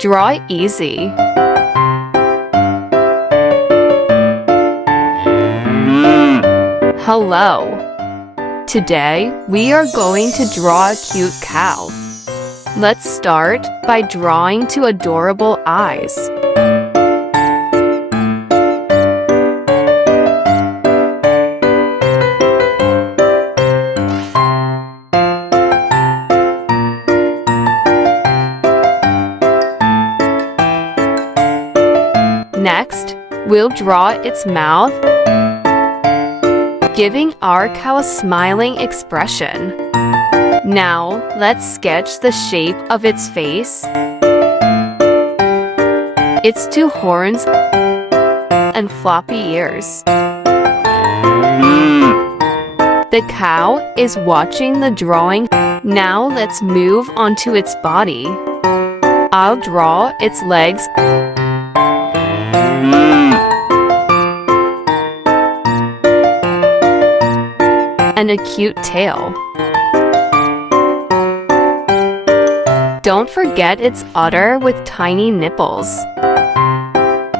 Draw easy. Hello. Today, we are going to draw a cute cow. Let's start by drawing two adorable eyes. Next, we'll draw its mouth, giving our cow a smiling expression. Now, let's sketch the shape of its face, its two horns, and floppy ears. The cow is watching the drawing. Now let's move on to its body. I'll draw its legs and a cute tail. Don't forget its udder with tiny nipples.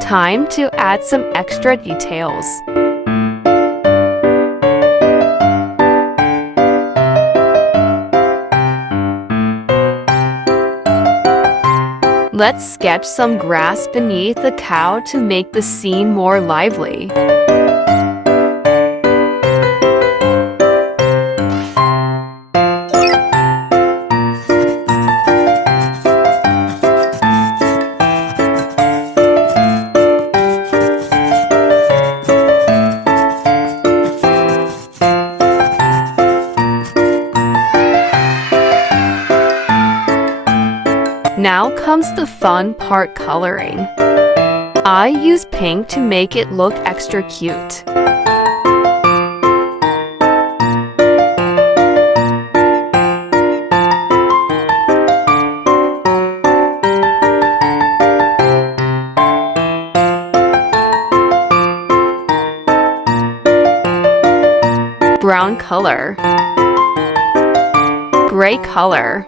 Time to add some extra details. Let's sketch some grass beneath the cow to make the scene more lively. Now comes the fun part, coloring. I use pink to make it look extra cute. Brown color. Gray color.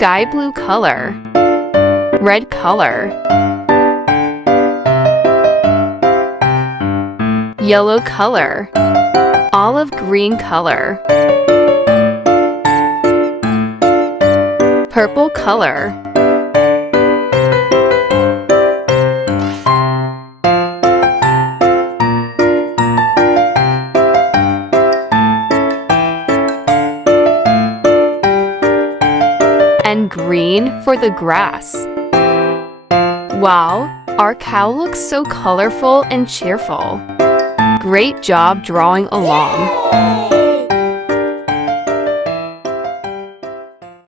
Sky blue color, red color, yellow color, olive green color, purple color, and green for the grass. Wow, our cow looks so colorful and cheerful. Great job drawing along.